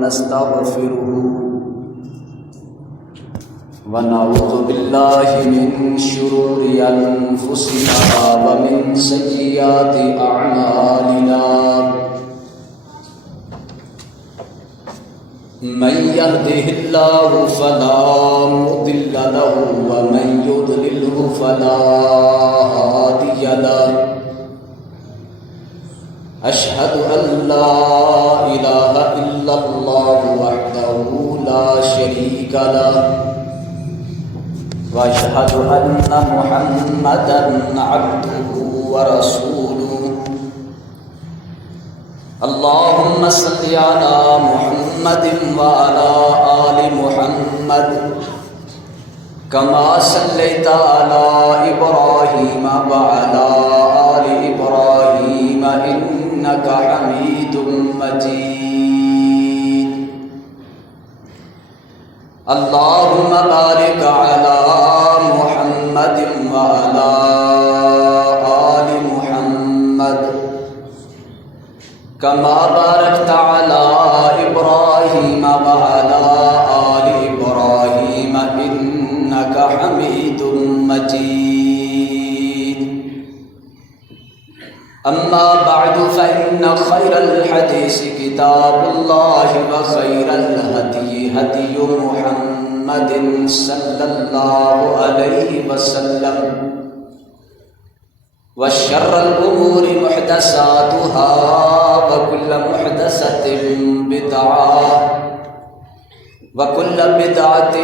ونستغفره ونعوذ بالله من شرور أنفسنا ومن سيئات أعمالنا من يهده الله فلا مضل له ومن يضلله فلا هادي له أشهد أن لا إله إلا الله وحده لا شريك له وأشهد أن محمدًا عبده ورسوله اللهم صل على محمد وعلى آل محمد كما صليت على إبراهيم وعلى آل إبراهيم إنك حميد مجيد اللهم بارك على محمد وعلى آل محمد كما باركت على إبراهيم وعلى آل إبراهيم إنك حميد مجيد أما بعد فإن خير الحديث كتاب الله وخير الهدي هدي محمد صلى الله عليه وسلم وشر الأمور محدثاتها وكل محدثة بدعة وكل بدعة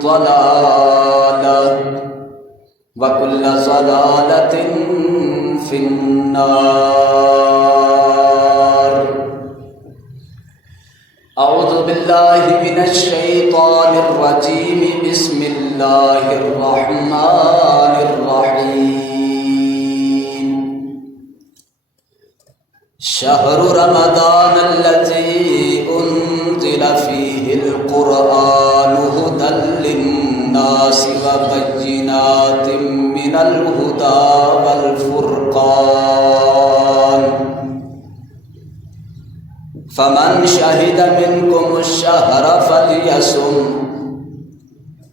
ضلالة وكل ضلالة في النار أعوذ بالله من الشيطان الرجيم بسم الله الرحمن الرحيم شهر رمضان الذي أنزل فيه القرآن هدى للناس وبينات من الهدى والفرقان فمن شهد منكم الشهر فليصم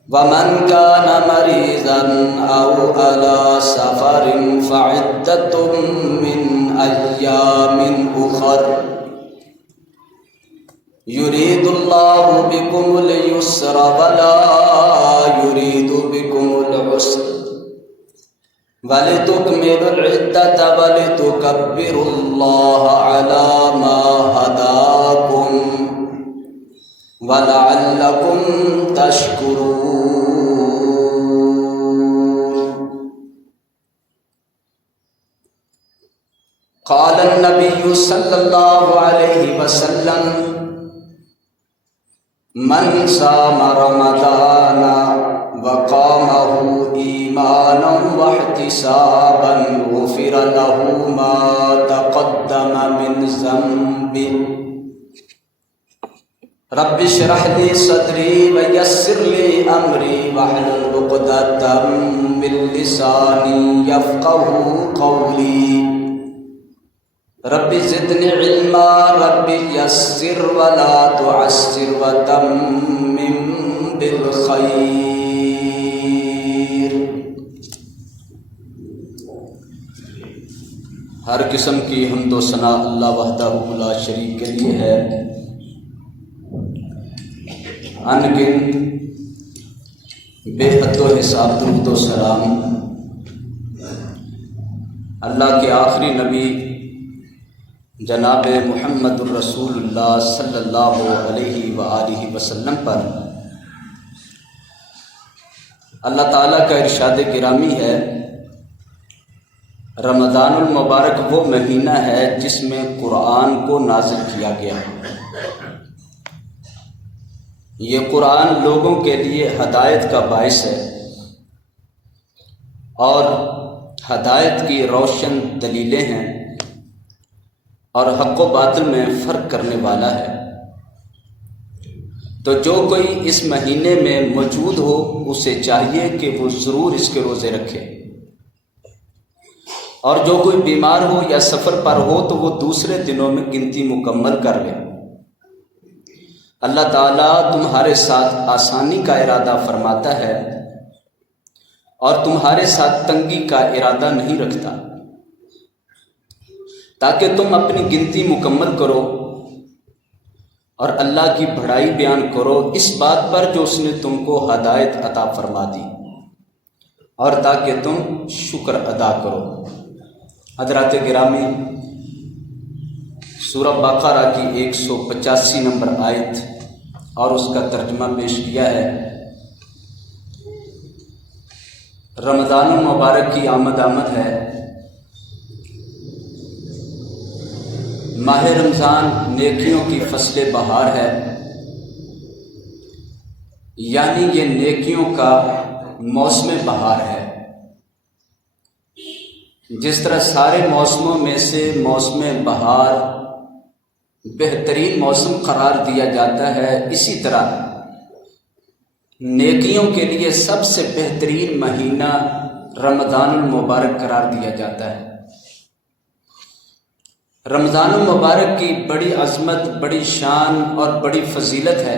ومن كان مريضا أو على سفر فعدة من أيام أخر يريد الله بكم اليسر ولا يريد بكم العسر ولتكملوا العدة ولتكبروا الله على ما هداكم ولعلكم تشكرون قال النبي صلى الله عليه وسلم من صام رمضان وقامه إيمانا واحتسابا غفر له ما تقدم من ذنبه رب اشرح لي صدري ويسر لي أمري واحلل عقدة من لساني يفقهوا قولي رب زدني علما رب يسر ولا تعسر وتمم بالخير ہر قسم کی حمد و ثنا اللہ وحدہ لا شریک کے لیے ہے ان گن بے حد و حساب درود و سلام اللہ کے آخری نبی جناب محمد الرسول اللہ صلی اللہ علیہ وآلہ وسلم پر اللہ تعالیٰ کا ارشاد گرامی ہے رمضان المبارک وہ مہینہ ہے جس میں قرآن کو نازل کیا گیا یہ قرآن لوگوں کے لیے ہدایت کا باعث ہے اور ہدایت کی روشن دلیلیں ہیں اور حق و باطل میں فرق کرنے والا ہے تو جو کوئی اس مہینے میں موجود ہو اسے چاہیے کہ وہ ضرور اس کے روزے رکھے اور جو کوئی بیمار ہو یا سفر پر ہو تو وہ دوسرے دنوں میں گنتی مکمل کر لے اللہ تعالیٰ تمہارے ساتھ آسانی کا ارادہ فرماتا ہے اور تمہارے ساتھ تنگی کا ارادہ نہیں رکھتا، تاکہ تم اپنی گنتی مکمل کرو اور اللہ کی بڑائی بیان کرو اس بات پر جو اس نے تم کو ہدایت عطا فرما دی، اور تاکہ تم شکر ادا کرو۔ حضرات گرامی، سورہ بقرہ کی 185 نمبر آیت اور اس کا ترجمہ پیش کیا ہے۔ رمضان المبارک کی آمد ہے۔ ماہ رمضان نیکیوں کی فصل بہار ہے، یعنی یہ نیکیوں کا موسم بہار ہے۔ جس طرح سارے موسموں میں سے موسم بہار بہترین موسم قرار دیا جاتا ہے، اسی طرح نیکیوں کے لیے سب سے بہترین مہینہ رمضان المبارک قرار دیا جاتا ہے۔ رمضان المبارک کی بڑی عظمت، بڑی شان اور بڑی فضیلت ہے۔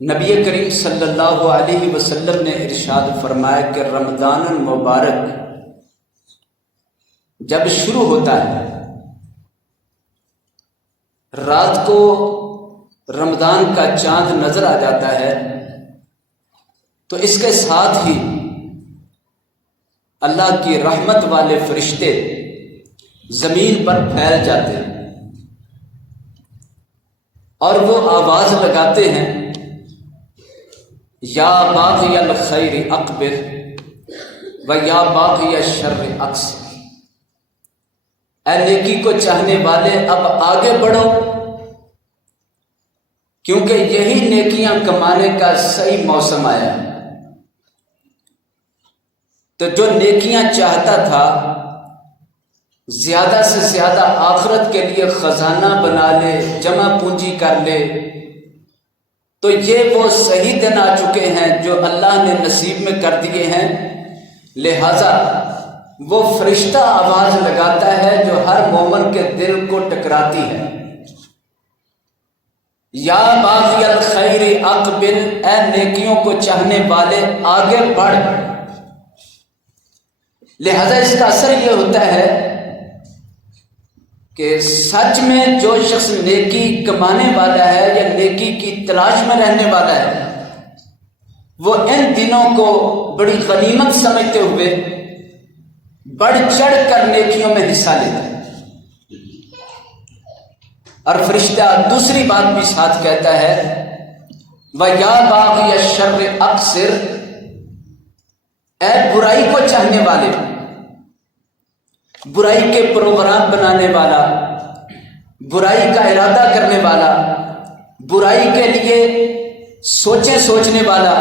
نبی کریم صلی اللہ علیہ وسلم نے ارشاد فرمایا کہ رمضان المبارک جب شروع ہوتا ہے، رات کو رمضان کا چاند نظر آ جاتا ہے تو اس کے ساتھ ہی اللہ کی رحمت والے فرشتے زمین پر پھیل جاتے ہیں اور وہ آواز لگاتے ہیں، یا باغی الخیر اقبل و یا باغی الشر اقصر، اے نیکی کو چاہنے والے اب آگے بڑھو، کیونکہ یہی نیکیاں کمانے کا صحیح موسم آیا ہے۔ تو جو نیکیاں چاہتا تھا زیادہ سے زیادہ آخرت کے لیے خزانہ بنا لے، جمع پونجی کر لے، تو یہ وہ صحیح دن آ چکے ہیں جو اللہ نے نصیب میں کر دیے ہیں۔ لہذا وہ فرشتہ آواز لگاتا ہے جو ہر مومن کے دل کو ٹکراتی ہے، یا باغی الخیر اقبل، اے نیکیوں کو چاہنے والے آگے بڑھ۔ لہذا اس کا اثر یہ ہوتا ہے کہ سچ میں جو شخص نیکی کمانے والا ہے یا نیکی کی تلاش میں رہنے والا ہے، وہ ان دنوں کو بڑی غنیمت سمجھتے ہوئے بڑھ چڑھ کر نیکیوں میں حصہ لیتا ہے۔ اور فرشتہ دوسری بات بھی ساتھ کہتا ہے، وَيَا بَاغِيَ الشَّرِّ أَقْصِرْ، اے برائی کو چاہنے والے، برائی کے پروگرام بنانے والا، برائی کا ارادہ کرنے والا، برائی کے لیے سوچنے والا،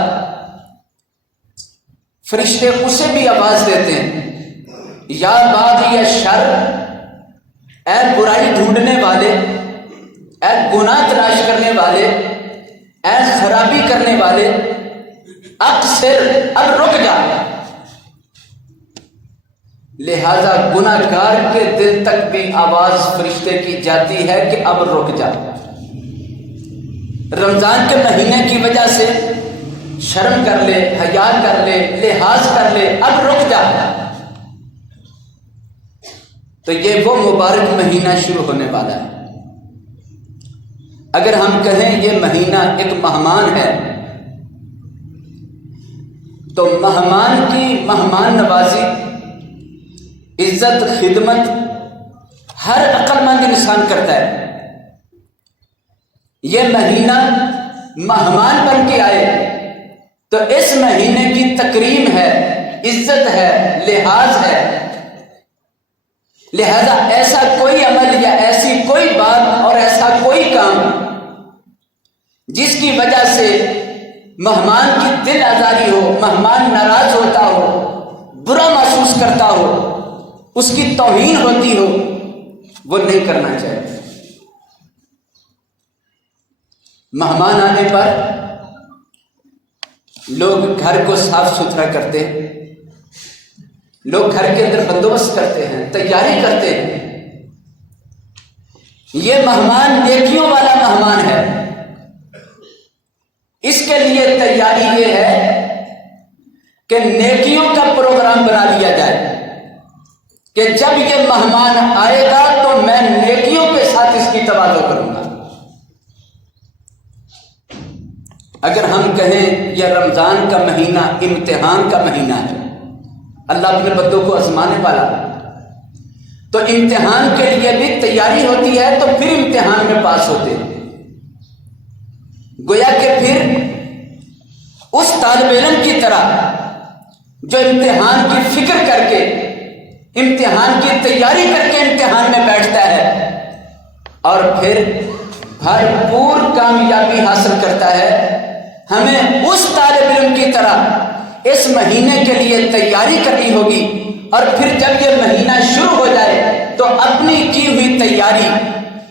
فرشتے اسے بھی آواز دیتے ہیں، یا باغی الشر، اے برائی ڈھونڈنے والے، اے گناہ تلاش کرنے والے، اے خرابی کرنے والے، اقصر، اب رک جا۔ لہذا گناہ گار کے دل تک بھی آواز فرشتے کی جاتی ہے کہ اب رک جا۔ رمضان کے مہینے کی وجہ سے شرم کر لے، حیا کر لے، لحاظ کر لے، اب رک جا۔ تو یہ وہ مبارک مہینہ شروع ہونے والا ہے۔ اگر ہم کہیں یہ مہینہ ایک مہمان ہے، تو مہمان کی مہمان نوازی، عزت، خدمت ہر عقل مند انسان کرتا ہے۔ یہ مہینہ مہمان بن کے آئے تو اس مہینے کی تکریم ہے، عزت ہے، لحاظ ہے۔ لہذا ایسا کوئی عمل یا ایسی کوئی بات اور ایسا کوئی کام جس کی وجہ سے مہمان کی دل آزاری ہو، مہمان ناراض ہوتا ہو، برا محسوس کرتا ہو، اس کی توہین ہوتی ہو، وہ نہیں کرنا چاہیے۔ مہمان آنے پر لوگ گھر کو صاف ستھرا کرتے ہیں، لوگ گھر کے اندر بندوبست کرتے ہیں، تیاری کرتے ہیں۔ یہ مہمان نیکیوں والا مہمان اس کے لیے تیاری یہ ہے کہ نیکیوں کا پروگرام بنا لیا جائے کہ جب یہ مہمان آئے گا تو میں نیکیوں کے ساتھ اس کی توازو کروں گا۔ اگر ہم کہیں یہ رمضان کا مہینہ امتحان کا مہینہ ہے، اللہ اپنے بندوں کو آزمانے والا، تو امتحان کے لیے بھی تیاری ہوتی ہے، تو پھر امتحان میں پاس ہوتے ہیں۔ گویا کہ پھر اس طالب علم کی طرح جو امتحان کی فکر کر کے، امتحان کی تیاری کر کے امتحان میں بیٹھتا ہے اور پھر بھرپور کامیابی حاصل کرتا ہے، ہمیں اس طالب علم کی طرح اس مہینے کے لیے تیاری کرنی ہوگی، اور پھر جب یہ مہینہ شروع ہو جائے تو اپنی کی ہوئی تیاری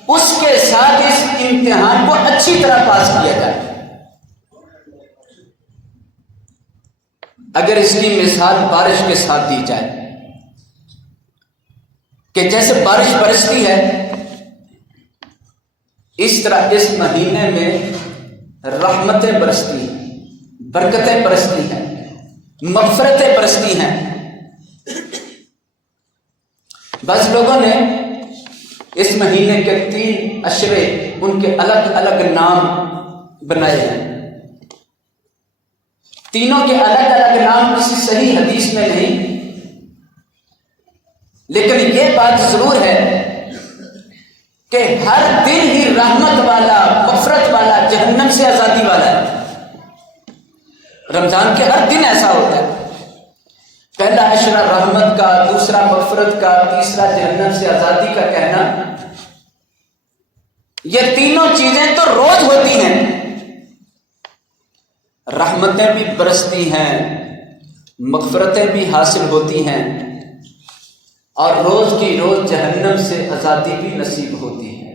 اس کے ساتھ اس امتحان کو اچھی طرح پاس کیا جائے۔ اگر اس کی مثال بارش کے ساتھ دی جائے کہ جیسے بارش برستی ہے، اس طرح اس مہینے میں رحمتیں برستی ہیں، برکتیں برستی ہیں، مغفرتیں برستی ہیں۔ بعض لوگوں نے اس مہینے کے 3 اشرے ان کے الگ الگ نام بنائے ہیں، تینوں کے الگ الگ نام کسی صحیح حدیث میں نہیں، لیکن یہ بات ضرور ہے کہ ہر دن ہی رحمت والا، مغفرت والا، جہنم سے آزادی والا ہے۔ رمضان کے ہر دن ایسا ہوتا ہے، پہلا عشرہ رحمت کا، دوسرا مغفرت کا، تیسرا جہنم سے آزادی کا کہنا، یہ تینوں چیزیں تو روز ہوتی ہیں۔ رحمتیں بھی برستی ہیں، مغفرتیں بھی حاصل ہوتی ہیں، اور روز کی روز جہنم سے آزادی بھی نصیب ہوتی ہے۔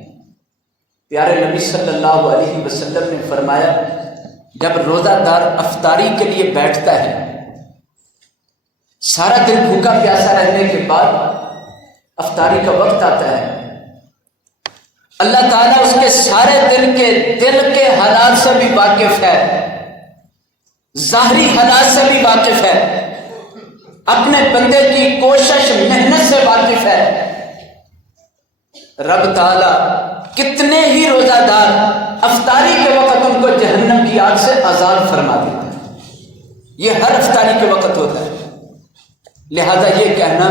پیارے نبی صلی اللہ علیہ وسلم نے فرمایا، جب روزہ دار افطاری کے لیے بیٹھتا ہے، سارا دن بھوکا پیاسا رہنے کے بعد افطاری کا وقت آتا ہے، اللہ تعالیٰ اس کے سارے دن کے دل کے حالات سے بھی واقف ہے، ظاہری حالات سے بھی واقف ہے، اپنے بندے کی کوشش محنت سے واقف ہے۔ رب تعالیٰ کتنے ہی روزہ دار افطاری کے وقت ان کو جہنم کی آگ سے آزاد فرما دیتا ہے، یہ ہر افطاری کے وقت ہوتا ہے۔ لہذا یہ کہنا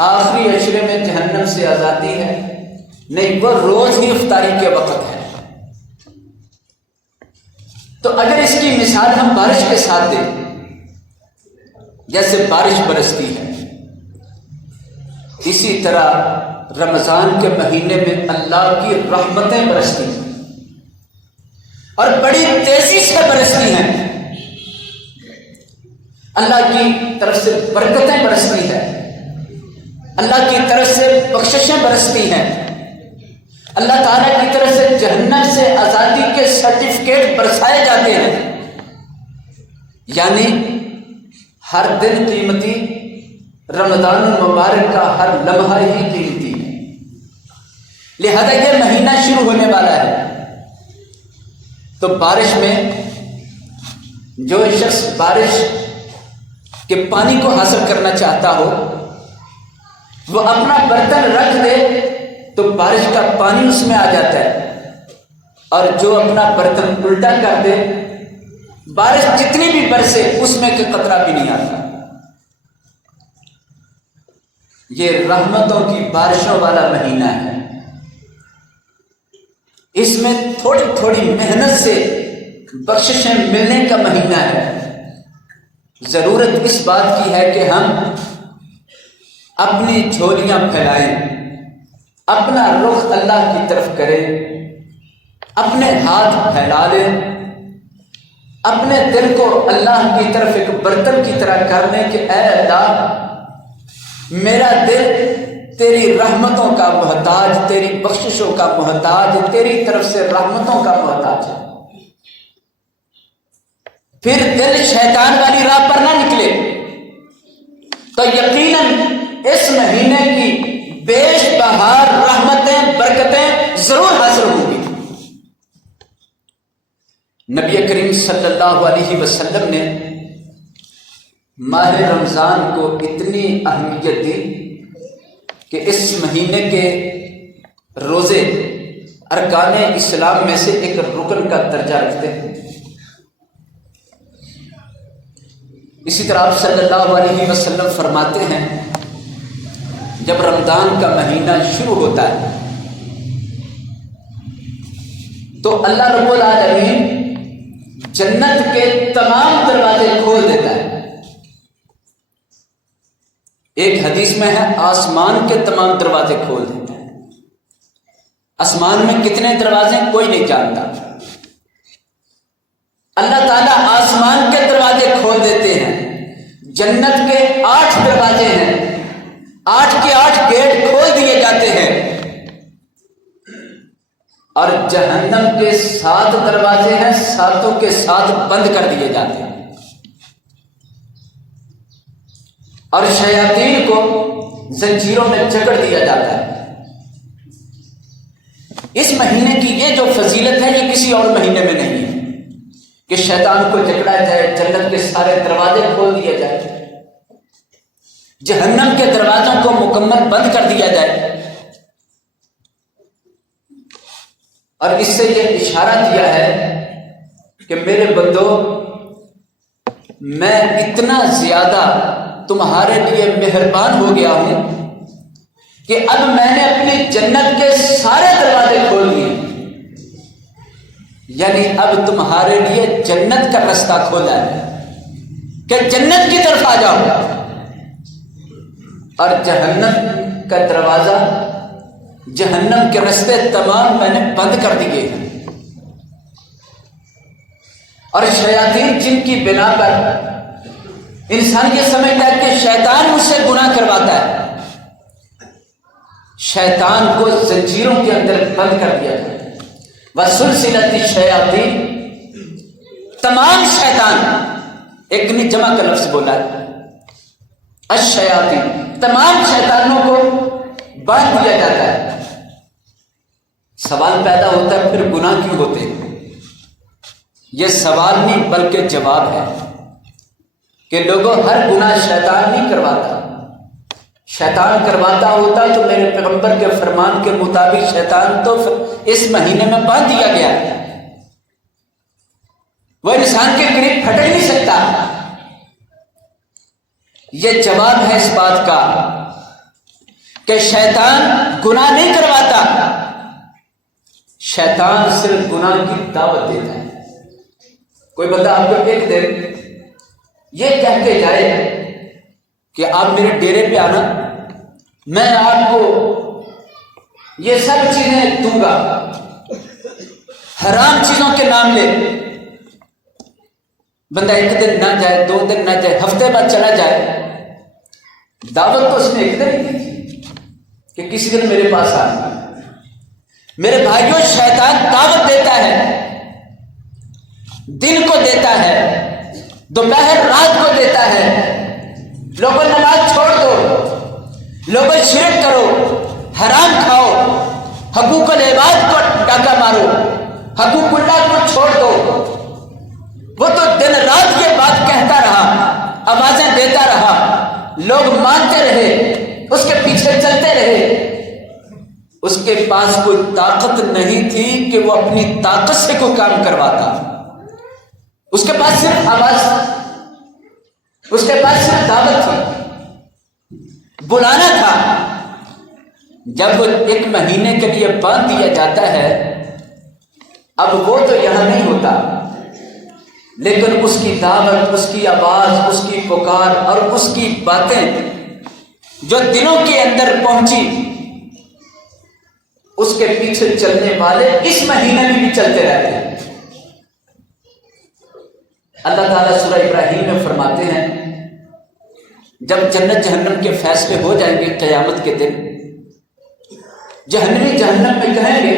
آخری عشرے میں جہنم سے آزادی ہے، نہیں، وہ روز ہی افطاری کے وقت ہے۔ تو اگر اس کی مثال ہم بارش کے ساتھ دیں، جیسے بارش برستی ہے، اسی طرح رمضان کے مہینے میں اللہ کی رحمتیں برستی ہیں اور بڑی تیزی سے برستی ہیں، اللہ کی طرف سے برکتیں برستی ہیں، اللہ کی طرف سے بخششیں برستی ہیں، اللہ تعالیٰ کی طرف سے جہنم سے آزادی کے سرٹیفکیٹ برسائے جاتے ہیں۔ یعنی ہر دن قیمتی، رمضان المبارک کا ہر لمحہ ہی قیمتی ہے۔ لہذا یہ مہینہ شروع ہونے والا ہے، تو بارش میں جو شخص بارش کے پانی کو حاصل کرنا چاہتا ہو، وہ اپنا برتن رکھ دے تو بارش کا پانی اس میں آ جاتا ہے، اور جو اپنا برتن الٹا کر دے، بارش جتنی بھی برسے اس میں کہ قطرہ بھی نہیں آتا۔ یہ رحمتوں کی بارشوں والا مہینہ ہے، اس میں تھوڑی تھوڑی محنت سے بخششیں ملنے کا مہینہ ہے۔ ضرورت اس بات کی ہے کہ ہم اپنی جھولیاں پھیلائیں، اپنا رخ اللہ کی طرف کریں، اپنے ہاتھ پھیلا لیں، اپنے دل کو اللہ کی طرف ایک برتن کی طرح کر لیں کہ اے اللہ، میرا دل تیری رحمتوں کا محتاج، تیری بخششوں کا محتاج، تیری طرف سے رحمتوں کا محتاج ہے۔ پھر دل شیطان والی راہ پر نہ نکلے تو یقیناً اس مہینے کی بیش بہار رحمتیں، برکتیں ضرور حاصل ہوں گی۔ نبی کریم صلی اللہ علیہ وسلم نے ماہ رمضان کو اتنی اہمیت دی کہ اس مہینے کے روزے ارکان اسلام میں سے ایک رکن کا درجہ رکھتے ہیں۔ اسی طرح آپ صلی اللہ علیہ وسلم فرماتے ہیں جب رمضان کا مہینہ شروع ہوتا ہے تو اللہ رب العالمین جنت کے تمام دروازے کھول دیتا ہے۔ ایک حدیث میں ہے آسمان کے تمام دروازے کھول دیتا ہے۔ آسمان میں کتنے دروازے کوئی نہیں جانتا، اللہ تعالیٰ آسمان کے دروازے کھول دیتے ہیں۔ جنت کے 8 دروازے ہیں، 8 کے 8 گیٹ کھول دیے جاتے ہیں، اور جہنم کے 7 دروازے ہیں، 7 کے 7 بند کر دیے جاتے ہیں، اور شیاطین کو زنجیروں میں جکڑ دیا جاتا ہے۔ اس مہینے کی یہ جو فضیلت ہے یہ کسی اور مہینے میں نہیں ہے کہ شیطان کو جکڑا جائے، جنت کے سارے دروازے کھول دیے جائے، جہنم کے دروازوں کو مکمل بند کر دیا جائے۔ اور اس سے یہ اشارہ دیا ہے کہ میرے بندو، میں اتنا زیادہ تمہارے لیے مہربان ہو گیا ہوں کہ اب میں نے اپنی جنت کے سارے دروازے کھول دیے، یعنی اب تمہارے لیے جنت کا رستہ کھولا ہے کہ جنت کی طرف آ جاؤ، اور جہنم کا دروازہ، جہنم کے رستے تمام میں نے بند کر دیے ہیں۔ اور شیاطین جن کی بنا پر انسان یہ سمجھتا ہے کہ شیطان مجھ سے گناہ کرواتا ہے، شیطان کو زنجیروں کے اندر بند کر دیا جاتا ہے۔ وَسُلْسِلَتِ الشَّيَاطِينِ، تمام شیطان، ایک نے جمع کا لفظ بولا ہے، الشیاطین، تمام شیطانوں کو باندھ دیا جاتا ہے۔ سوال پیدا ہوتا ہے پھر گناہ کیوں ہوتے ہیں؟ یہ سوال نہیں بلکہ جواب ہے کہ لوگوں، ہر گناہ شیطان نہیں کرواتا، شیطان کرواتا ہوتا تو میرے پیغمبر کے فرمان کے مطابق شیطان تو اس مہینے میں باندھ دیا گیا، وہ انسان کے قریب پھٹک نہیں سکتا۔ یہ جواب ہے اس بات کا کہ شیطان گناہ نہیں کرواتا، شیطان صرف گناہ کی دعوت دیتا ہے۔ کوئی بندہ آپ کو ایک دن یہ کہہ کے جائے کہ آپ میرے ڈیرے پہ آنا، میں آپ کو یہ سب چیزیں دوں گا، حرام چیزوں کے نام لے، بندہ ایک دن نہ جائے، 2 دن نہ جائے، ہفتے بعد چلا جائے، دعوت تو اس نے ایک دن دی تھی کہ کسی دن میرے پاس آنا۔ میرے بھائیوں، شیطان دعوت دیتا ہے، دن کو دیتا ہے، دوپہر رات کو دیتا ہے، لوگوں نماز چھوڑ دو، لوگوں شرک کرو، حرام کھاؤ، حقوق العباد کو ڈاکہ مارو، حقوق اللہ کو چھوڑ دو۔ وہ تو دن رات یہ بات کہتا رہا، آوازیں دیتا رہا، لوگ مانتے رہے، اس کے پیچھے چلتے رہے۔ اس کے پاس کوئی طاقت نہیں تھی کہ وہ اپنی طاقت سے کوئی کام کرواتا، اس کے پاس صرف آواز، اس کے پاس صرف دعوت تھی، بلانا تھا۔ جب وہ 1 مہینے کے لیے باندھ دیا جاتا ہے، اب وہ تو یہاں نہیں ہوتا، لیکن اس کی دعوت، اس کی آواز، اس کی پکار اور اس کی باتیں جو دلوں کے اندر پہنچی، اس کے پیچھے چلنے والے اس مہینے میں بھی چلتے رہتے ہیں۔ اللہ تعالیٰ سورہ ابراہیم میں فرماتے ہیں جب جنت جہنم کے فیصلے ہو جائیں گے قیامت کے دن، جہنمی جہنم میں کہیں گے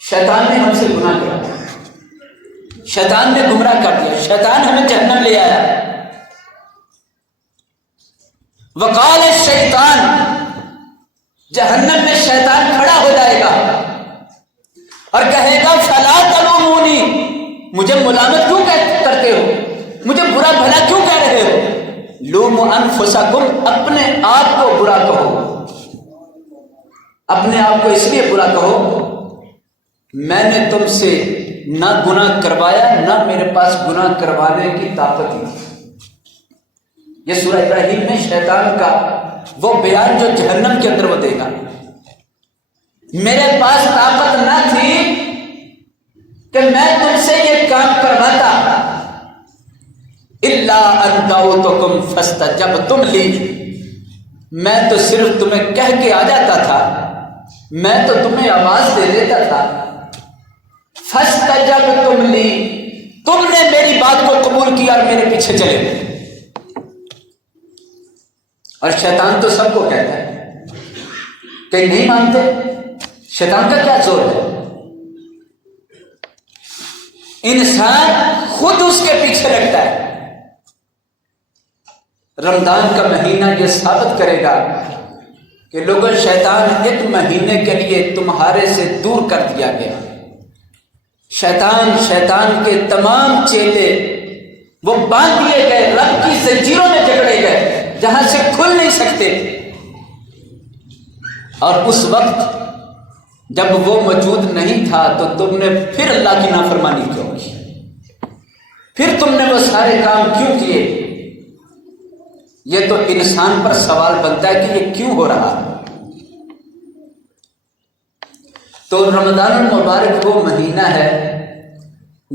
شیطان نے ہم سے گناہ کیا، شیطان نے گمراہ کر دیا، شیطان ہمیں جہنم لے آیا۔ وقال الشیطان، جہنم میں شیطان کھڑا ہو جائے گا اور کہے گا فلا تلومونی، مجھے ملامت کیوں کرتے ہو؟ مجھے برا بھلا کیوں کہہ رہے ہو؟ لوموا انفسکم، اپنے آپ کو برا کہو، اپنے آپ کو اس لیے برا کہو میں نے تم سے نہ گناہ کروایا، نہ میرے پاس گناہ کروانے کی طاقت تھی۔ یہ سورہ ابراہیم میں شیطان کا وہ بیان جو جہنم کے اندر وہ دے گا۔ میرے پاس طاقت نہ تھی کہ میں تم سے یہ کام کرواتا، الا ان دعوتکم فاستجبتم لی، میں تو صرف تمہیں کہہ کے آ جاتا تھا، میں تو تمہیں آواز دے دیتا تھا، فاستجبتم لی، تم نے میری بات کو قبول کیا اور میرے پیچھے چلے گئے۔ اور شیطان تو سب کو کہتا ہے کہ نہیں مانتے، شیطان کا کیا زور ہے؟ انسان خود اس کے پیچھے لگتا ہے۔ رمضان کا مہینہ یہ ثابت کرے گا کہ لوگوں، شیطان ایک مہینے کے لیے تمہارے سے دور کر دیا گیا۔ شیطان کے تمام چیلے وہ باندھ دیے گئے، رب کی زنجیروں میں جکڑے گئے جہاں سے کھل نہیں سکتے۔ اور اس وقت جب وہ موجود نہیں تھا تو تم نے پھر اللہ کی نافرمانی کیوں کی؟ پھر تم نے وہ سارے کام کیوں کیے؟ یہ تو انسان پر سوال بنتا ہے کہ یہ کیوں ہو رہا ہے؟ تو رمضان المبارک وہ مہینہ ہے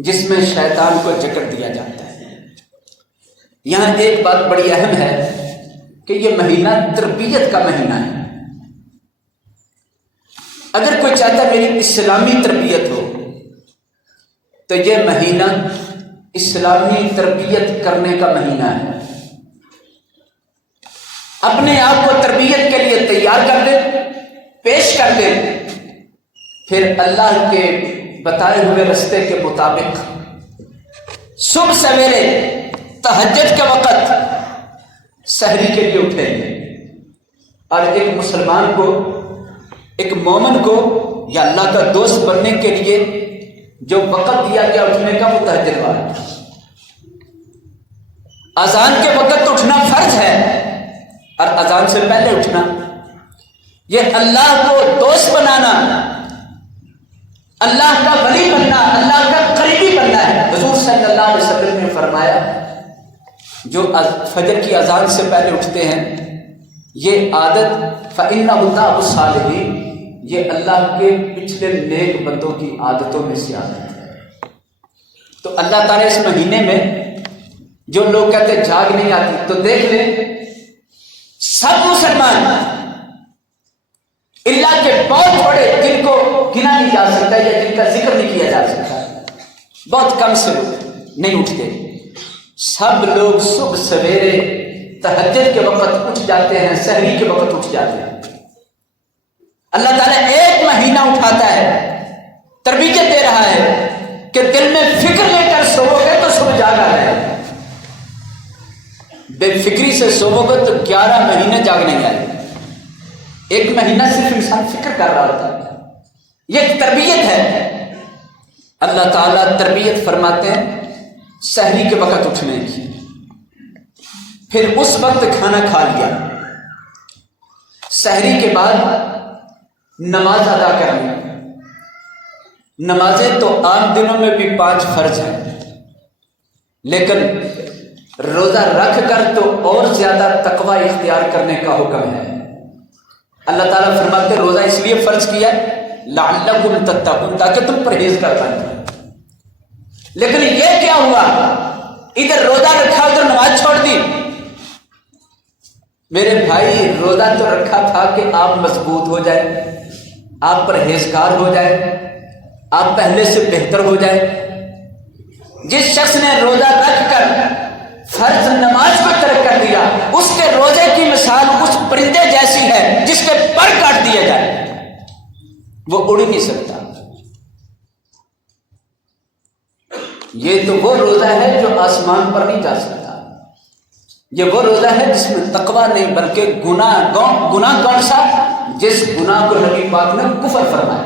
جس میں شیطان کو جکڑ دیا جاتا ہے۔ یہاں ایک بات بڑی اہم ہے کہ یہ مہینہ تربیت کا مہینہ ہے۔ اگر کوئی چاہتا ہے میری اسلامی تربیت ہو تو یہ مہینہ اسلامی تربیت کرنے کا مہینہ ہے۔ اپنے آپ کو تربیت کے لیے تیار کر دے، پیش کر دے، پھر اللہ کے بتائے ہوئے رستے کے مطابق صبح سویرے تہجد کے وقت سحری کے لیے اٹھیں گے۔ اور ایک مسلمان کو، ایک مومن کو یا اللہ کا دوست بننے کے لیے جو وقت دیا گیا اٹھنے کا وہ تہجد والا۔ اذان کے وقت اٹھنا فرض ہے اور اذان سے پہلے اٹھنا، یہ اللہ کو دوست بنانا، اللہ کا ولی بننا، اللہ کا قریبی بننا ہے۔ حضور صلی اللہ علیہ وسلم نے فرمایا جو فجر کی اذان سے پہلے اٹھتے ہیں یہ عادت فَإِنَّهُ دَأْبُ الصَّالِحِينَ، یہ اللہ کے پچھلے نیک بندوں کی عادتوں میں سے عادت ہے۔ تو اللہ تعالیٰ اس مہینے میں جو لوگ کہتے ہیں جھاگ نہیں آتی، تو دیکھ لیں سب مسلمان اللہ کے بہت تھوڑے جن کو گنا نہیں جا سکتا یا جن کا ذکر نہیں کیا جا سکتا، بہت کم سے لوگ نہیں اٹھتے، سب لوگ صبح سویرے تہجد کے وقت اٹھ جاتے ہیں، سحری کے وقت اٹھ جاتے ہیں۔ اللہ تعالیٰ ایک مہینہ اٹھاتا ہے، تربیت دے رہا ہے کہ دل میں فکر لے کر سوو گے تو صبح جاگا ہے، بے فکری سے سوو گے تو 11 مہینے جاگ نہیں آئے۔ ایک مہینہ صرف انسان فکر کر رہا ہوتا ہے، یہ ایک تربیت ہے۔ اللہ تعالیٰ تربیت فرماتے ہیں سحری کے وقت اٹھنے کی، پھر اس وقت کھانا کھا لیا، سحری کے بعد نماز ادا کرنی۔ نمازیں تو عام دنوں میں بھی 5 فرض ہیں، لیکن روزہ رکھ کر تو اور زیادہ تقوی اختیار کرنے کا حکم ہے۔ اللہ تعالیٰ فرماتے روزہ اس لیے فرض کیا لعلکم تتقون، تاکہ تم پرہیز کر پائیں۔ لیکن یہ کیا ہوا، ادھر روزہ رکھا ادھر نماز چھوڑ دی۔ میرے بھائی روزہ تو رکھا تھا کہ آپ مضبوط ہو جائیں، آپ پرہیزگار ہو جائیں، آپ پہلے سے بہتر ہو جائیں۔ جس شخص نے روزہ رکھ کر فرض نماز کو ترک کر دیا، اس کے روزے کی مثال اس پرندے جیسی ہے جس کے پر کاٹ دیا جائے، وہ اڑ نہیں سکتا۔ یہ تو وہ روزہ ہے جو آسمان پر نہیں جا سکتا، یہ وہ روزہ ہے جس میں تقوی نہیں بلکہ گناہ کون سا، جس گناہ کو نبی پاک نے کفر فرمایا۔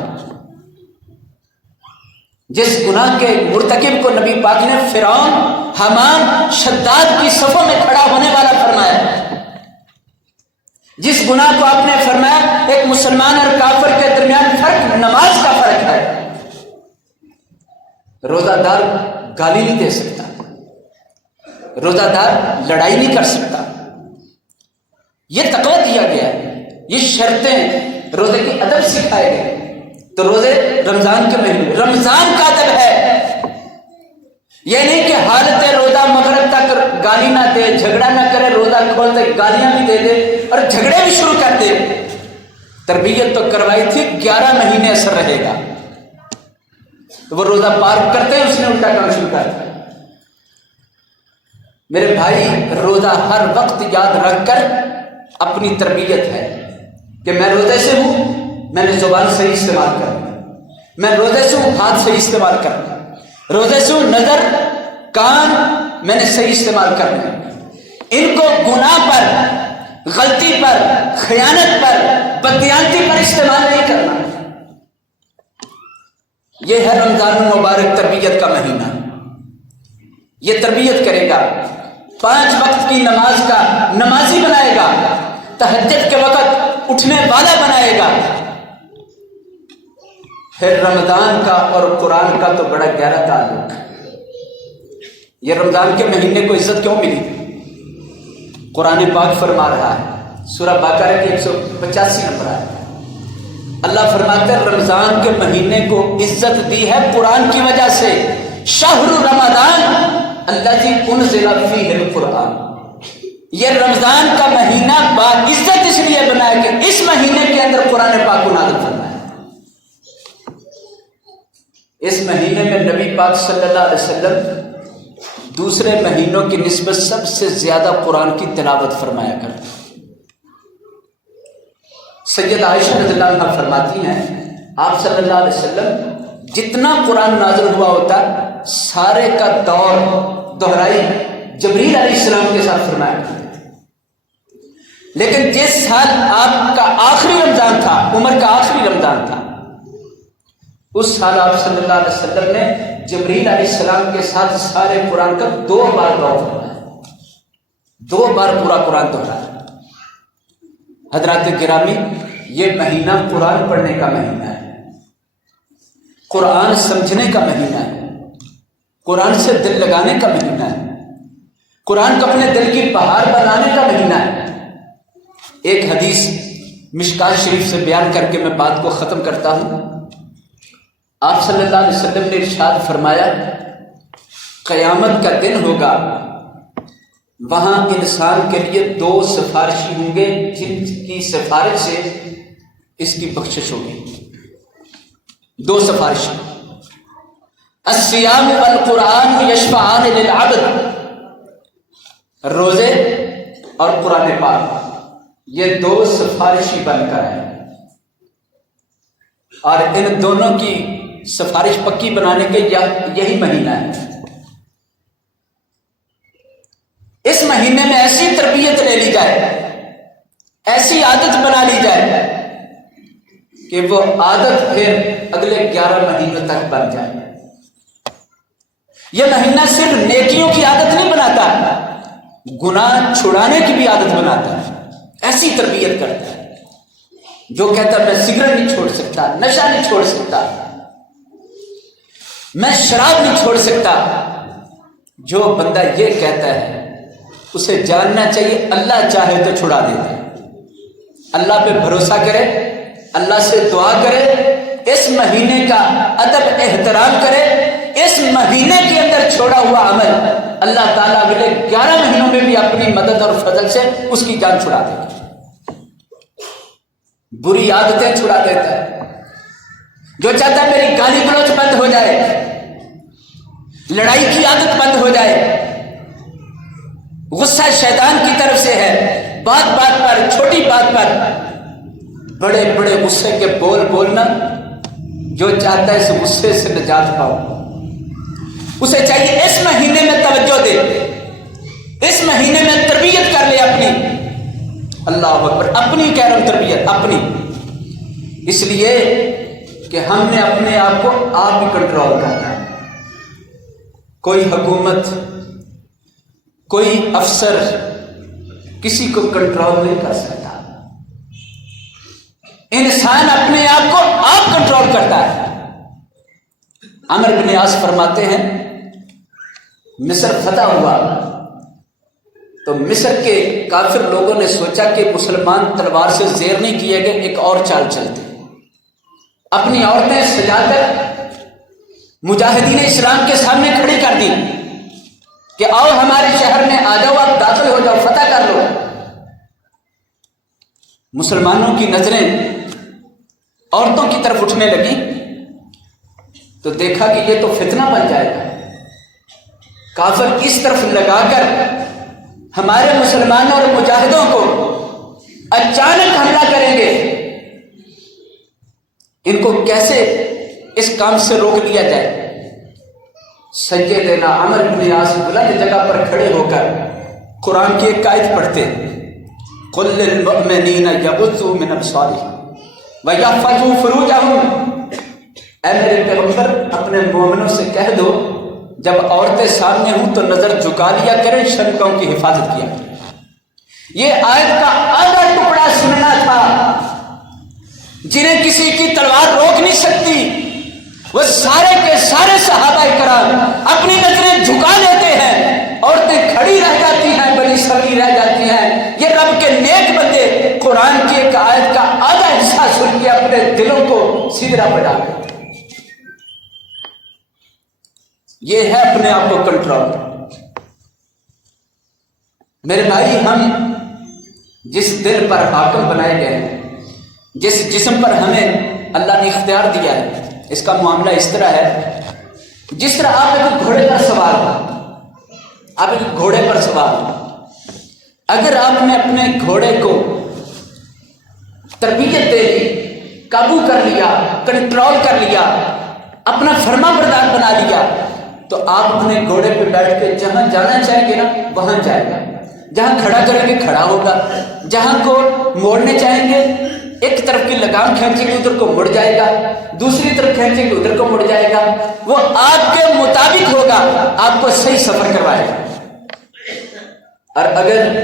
جس گناہ کے مرتکب کو نبی پاک نے فرعون، حمان، شداد کی صفوں میں کھڑا ہونے والا فرمایا، جس گناہ کو آپ نے فرمایا ایک مسلمان اور کافر کے درمیان فرق نماز کا فرق ہے، روزہ دار گالی نہیں دے سکتا، روزہ دار لڑائی نہیں کر سکتا، یہ تقویٰ دیا گیا ہے، یہ شرطیں روزے کی ادب سکھائے گئے۔ تو روزے رمضان کے مہینے، رمضان کا ادب ہے، یہ نہیں کہ حالت روزہ مغرب تک گالی نہ دے، جھگڑا نہ کرے، روزہ کھولتے گالیاں بھی دے دے اور جھگڑے بھی شروع کر دے۔ تربیت تو کروائی تھی، 11 مہینے اثر رہے گا، تو وہ روزہ پار کرتے ہیں اس نے الٹا کام شروع کر دیا۔ میرے بھائی، روزہ ہر وقت یاد رکھ کر اپنی تربیت ہے کہ میں روزے سے ہوں، میں نے زبان صحیح استعمال کرنا، میں روزے سے ہوں، ہاتھ صحیح استعمال کرنا، روزے سے ہوں، نظر، کان میں نے صحیح استعمال کرنا، ان کو گناہ پر، غلطی پر، خیانت پر، بددیانتی پر استعمال نہیں کرنا۔ یہ ہے رمضان المبارک تربیت کا مہینہ، یہ تربیت کرے گا، 5 وقت کی نماز کا نمازی بنائے گا، تہجد کے وقت اٹھنے والا بنائے گا۔ پھر رمضان کا اور قرآن کا تو بڑا گہرا تعلق ہے۔ یہ رمضان کے مہینے کو عزت کیوں ملی؟ قرآن پاک فرما رہا ہے، سورہ بقرہ کی 185 نمبر ہے، اللہ فرماتے ہیں رمضان کے مہینے کو عزت دی ہے قرآن کی وجہ سے، شہر رمضان الذی انزل فیہ القرآن، یہ رمضان کا مہینہ باعزت اس لیے بنایا کہ اس مہینے کے اندر قرآن پاک کو نازل فرمایا۔ اس مہینے میں نبی پاک صلی اللہ علیہ وسلم دوسرے مہینوں کی نسبت سب سے زیادہ قرآن کی تلاوت فرمایا کرتے۔ سید عائشہ رضی اللہ عنہا فرماتی ہیں آپ صلی اللہ علیہ وسلم جتنا قرآن نازل ہوا ہوتا سارے کا دور دہرائی جبریل علیہ السلام کے ساتھ فرمایا کرتے، لیکن جس سال آپ کا آخری رمضان تھا، عمر کا آخری رمضان تھا، اس سال آپ صلی اللہ علیہ وسلم نے جبریل علیہ السلام کے ساتھ سارے قرآن کا 2 بار دور فرمایا، 2 بار پورا قرآن دہرایا۔ حضرات گرامی، یہ مہینہ قرآن پڑھنے کا مہینہ ہے، قرآن سمجھنے کا مہینہ ہے، قرآن سے دل لگانے کا مہینہ ہے، قرآن کو اپنے دل کی بہار بنانے کا مہینہ ہے۔ ایک حدیث مشکات شریف سے بیان کر کے میں بات کو ختم کرتا ہوں۔ آپ صلی اللہ علیہ وسلم نے ارشاد فرمایا، قیامت کا دن ہوگا، وہاں انسان کے لیے 2 سفارشی ہوں گے جن کی سفارش سے اس کی بخشش ہوگی۔ 2 سفارش، الصیام والقرآن یشفعان للعبد، روزے اور قرآن پاک، یہ 2 سفارشی بن کر ہیں، اور ان دونوں کی سفارش پکی بنانے کے یہی مہینہ ہے۔ اس مہینے میں ایسی تربیت لے لی جائے، ایسی عادت بنا لی جائے کہ وہ عادت پھر اگلے 11 مہینوں تک بن جائے۔ یہ مہینہ صرف نیکیوں کی عادت نہیں بناتا، گناہ چھڑانے کی بھی عادت بناتا ہے، ایسی تربیت کرتا ہے۔ جو کہتا ہے میں سگریٹ نہیں چھوڑ سکتا، نشہ نہیں چھوڑ سکتا، میں شراب نہیں چھوڑ سکتا، جو بندہ یہ کہتا ہے اسے جاننا چاہیے اللہ چاہے تو چھڑا دیتا ہے۔ اللہ پہ بھروسہ کرے، اللہ سے دعا کرے، اس مہینے کا ادب احترام کرے، اس مہینے کے اندر چھوڑا ہوا عمل اللہ تعالیٰ اگلے 11 مہینوں میں بھی اپنی مدد اور فضل سے اس کی جان چھڑا دے گا۔ بری عادتیں چھڑا دیتا ہے، جو چاہتا ہے میری گالی گلوچ بند ہو جائے، لڑائی کی عادت بند ہو جائے، غصہ شیطان کی طرف سے ہے، بات بات پر، چھوٹی بات پر بڑے بڑے غصے کے بول بولنا، جو چاہتا ہے اس غصے سے نجات پاؤ، اسے چاہیے اس مہینے میں توجہ دے، اس مہینے میں تربیت کر لے اپنی، اللہ اکبر، اپنی کہہ رہا ہوں تربیت اپنی۔ اس لیے کہ ہم نے اپنے آپ کو آپ ہی کنٹرول کرنا ہے. کوئی حکومت، کوئی افسر کسی کو کنٹرول نہیں کر سکتا. انسان اپنے آپ کو آپ کنٹرول کرتا ہے. عمرو بن عاص فرماتے ہیں مصر فتح ہوا تو مصر کے کافر لوگوں نے سوچا کہ مسلمان تلوار سے زیر نہیں کیے گئے، ایک اور چال چلتے. اپنی عورتیں سجا کر مجاہدین اسلام کے سامنے کھڑی کر دی کہ آؤ ہمارے شہر میں آ جاؤ، آپ داخل ہو جاؤ، فتح کر لو. مسلمانوں کی نظریں عورتوں کی طرف اٹھنے لگی تو دیکھا کہ یہ تو فتنہ بن جائے گا. کافر اس طرف لگا کر ہمارے مسلمانوں اور مجاہدوں کو اچانک حملہ کریں گے، ان کو کیسے اس کام سے روک لیا جائے. سجدے دینا. عمرو بن عاص بلند جگہ پر کھڑے ہو کر قرآن کی ایک آیت پڑھتے ہیں، قل للمؤمنین یغضوا من ابصارہم ویحفظوا فروجہم. اے میرے پیغمبر اپنے مومنوں سے کہہ دو جب عورتیں سامنے ہوں تو نظر جھکا لیا کریں، شرمگاہوں کی حفاظت کیا کریں. یہ آیت کا آدھا ٹکڑا سننا تھا. جنہیں کسی کی تلوار روک نہیں سکتی، وہ سارے کے سارے صحابہ کرام اپنی نظریں جھکا لیتے ہیں، عورتیں کھڑی رہ جاتی ہیں، بڑی سری رہ جاتی ہیں. یہ رب کے نیک بندے قرآن کی ایک آیت کا آدھا حصہ سن کے اپنے دلوں کو سدرا پہ ڈال دیتے. یہ ہے اپنے آپ کو کنٹرول. میرے بھائی، ہم جس دل پر حاکم بنائے گئے ہیں، جس جسم پر ہمیں اللہ نے اختیار دیا ہے، اس کا معاملہ اس طرح ہے جس طرح آپ ایک گھوڑے پر سوار ہو. آپ ایک گھوڑے پر سوار ہو. اگر آپ نے اپنے گھوڑے کو تربیت دے دی، قابو کر لیا، کنٹرول کر لیا، اپنا فرما بردار بنا لیا، تو آپ اپنے گھوڑے پہ بیٹھ کے جہاں جانا چاہیں گے نا وہاں جائے گا. جہاں کھڑا کریں گے کھڑا ہوگا، جہاں کو موڑنے چاہیں گے ایک طرف کی لگام کھینچیں گے ادھر کو مڑ جائے گا، دوسری طرف کھینچیں گے ادھر کو مڑ جائے گا. وہ آپ کے مطابق ہوگا، آپ کو صحیح سفر کروائے گا. اور اگر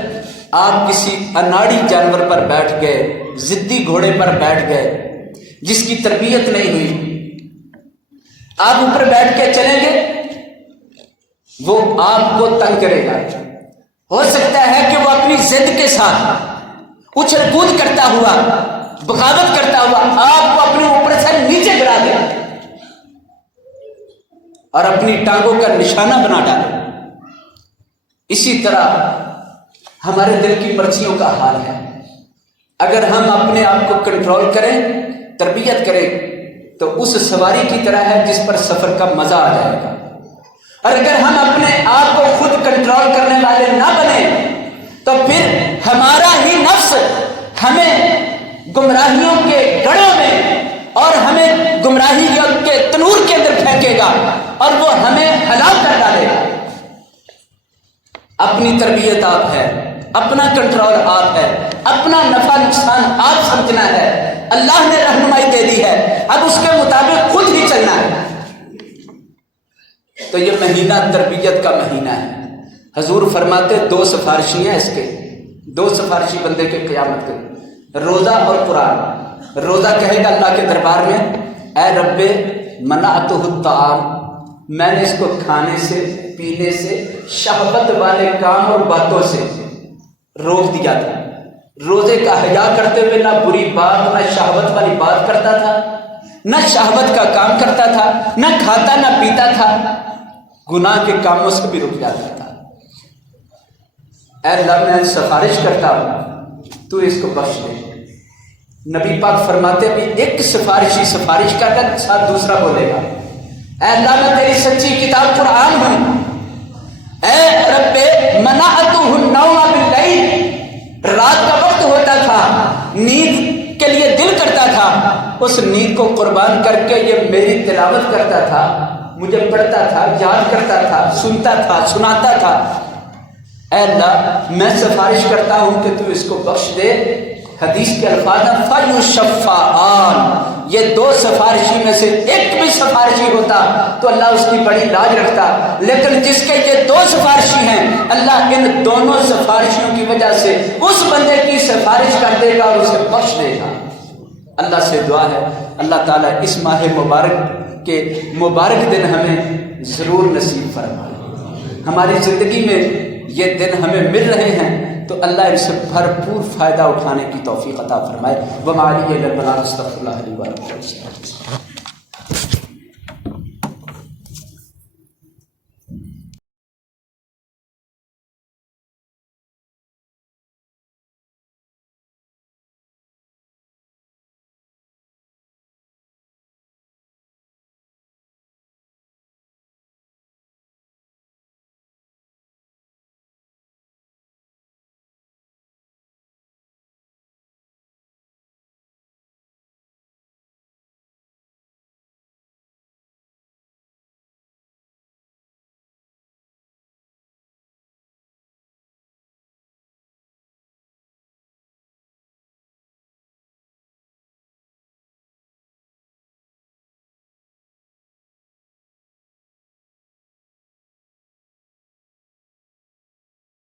آپ کسی اناڑی جانور پر بیٹھ گئے، ضدی گھوڑے پر بیٹھ گئے جس کی تربیت نہیں ہوئی، آپ اوپر بیٹھ کے چلیں گے، وہ آپ کو تنگ کرے گا. ہو سکتا ہے کہ وہ اپنی ضد کے ساتھ اچھل کود کرتا ہوا، بغاوت کرتا ہوا آپ کو اپنے اوپر سے نیچے گرا دے اور اپنی ٹانگوں کا نشانہ بنا ڈالے. اسی طرح ہمارے دل کی مرضیوں کا حال ہے. اگر ہم اپنے آپ کو کنٹرول کریں، تربیت کریں، تو اس سواری کی طرح ہے جس پر سفر کا مزہ آ جائے گا. اور اگر ہم اپنے آپ کو خود کنٹرول کرنے والے نہ بنیں تو پھر ہمارا ہی نفس ہمیں گمراہیوں کے گڑھوں میں اور ہمیں گمراہیوں کے تنور کے اندر پھینکے گا اور وہ ہمیں ہلاک کر ڈالے گا. اپنی تربیت آپ ہے، اپنا کنٹرول آپ ہے، اپنا نفع نقصان آپ سمجھنا ہے. اللہ نے رہنمائی دے دی ہے، اب اس کے مطابق خود ہی چلنا ہے. تو یہ مہینہ تربیت کا مہینہ ہے. حضور فرماتے دو سفارشی ہیں اس کے، دو سفارشی بندے کے قیامت کے، روزہ اور قرآن. روزہ کہے گا اللہ کے دربار میں، اے رب منعتہ الطعام، میں نے اس کو کھانے سے، پینے سے، شہوت والے کام اور باتوں سے روک دیا تھا. روزے کا حیا کرتے ہوئے نہ بری بات، نہ شہوت والی بات کرتا تھا، نہ شہوت کا کام کرتا تھا، نہ کھاتا نہ پیتا تھا، گناہ کے کاموں سے بھی رک جاتا تھا. اے اللہ میں سفارش کرتا ہوں تو اس کو بخش دے. نبی پاک فرماتے بھی ایک سفارشی سفارش کر کر ساتھ دوسرا بولے گا، اے اللہ میں تیری سچی کتاب قرآن ہوں، اے رب منعتہ النوم باللیل، رات کا وقت ہوتا تھا، نیند کے لیے دل کرتا تھا، اس نیند کو قربان کر کے یہ میری تلاوت کرتا تھا، مجھے پڑھتا تھا، یاد کرتا تھا، سنتا تھا، سناتا تھا. اے اللہ میں سفارش کرتا ہوں کہ تو اس کو بخش دے حدیث کے الفاظ ہیں فَيُشَفَّعَانِ، یہ دو سفارشی میں سے ایک بھی سفارشی ہوتا تو اللہ اس کی بڑی لاج رکھتا، لیکن جس کے یہ دو سفارشی ہیں اللہ ان دونوں سفارشیوں کی وجہ سے اس بندے کی سفارش کر دے گا اور اسے بخش دے گا۔ اللہ سے دعا ہے اللہ تعالیٰ اس ماہ مبارک کے مبارک دن ہمیں ضرور نصیب فرمائے۔ ہماری زندگی میں یہ دن ہمیں مل رہے ہیں تو اللہ ان سے بھرپور فائدہ اٹھانے کی توفیق عطا فرمائے۔ وما علیہ الا البلاغ، استغفر اللہ لی و لکم۔